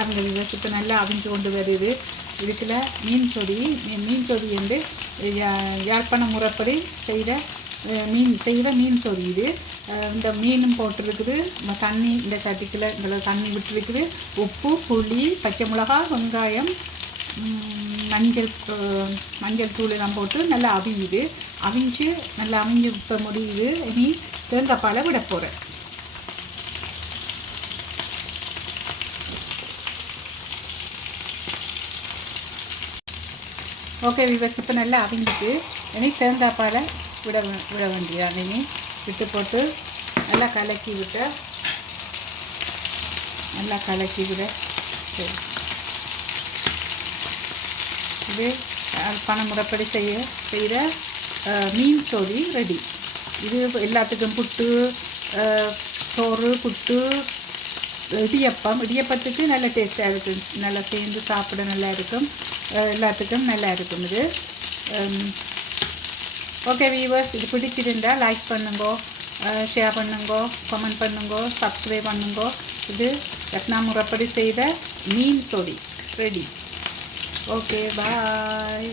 பாருங்கள் விவஸ் இப்போ நல்லா அவிஞ்சு கொண்டு வருது. இதுக்குள்ள மீன் சொடி மீன் சொடி வந்து யா- யாழ்ப்பாண முறைப்படி செய்த மீன் செய்கிற மீன் சொடி இது. இந்த மீனும் போட்டிருக்குது. தண்ணி இந்த சட்டிக்கில் இந்த தண்ணி விட்டுருக்குது. உப்பு புளி பச்சை மிளகாய் வெங்காயம் மஞ்சள் மஞ்சள் தூள் எல்லாம் போட்டு நல்லா அவியுது. அவிஞ்சு நல்லா அவிஞ்சு இப்போ முடியுது. இனி தேங்காய் பாலை விட போகிறேன் ஓகே விவஸ் இப்போ நல்லா அவிஞ்சிட்டு இனி தேங்காய் பாலை விட விட வேண்டியதான் இனி விட்டு போட்டு நல்லா கலக்கி விட்ட நல்லா கலக்கி விட சரி. இது பண முறைப்படி செய்ய செய்கிற மீன் சோதி ரெடி இது எல்லாத்துக்கும் புட்டு சோறு புட்டு இடியப்பம். இடியப்பத்துக்கு நல்ல டேஸ்ட்டாக இருக்கும் நல்லா சேர்ந்து சாப்பிட நல்லா இருக்கும். எல்லாத்துக்கும் நல்லா இருக்கும் இது. ஓகே வியூவர்ஸ் இது பிடிச்சிருந்தா லைக் பண்ணுங்கோ. ஷேர் பண்ணுங்கோ. கமெண்ட் பண்ணுங்கோ. சப்ஸ்கிரைப் பண்ணுங்கோ. இது ரத்னா முறைப்படி செய்த மீன் சொடி ரெடி ஓகே பாய்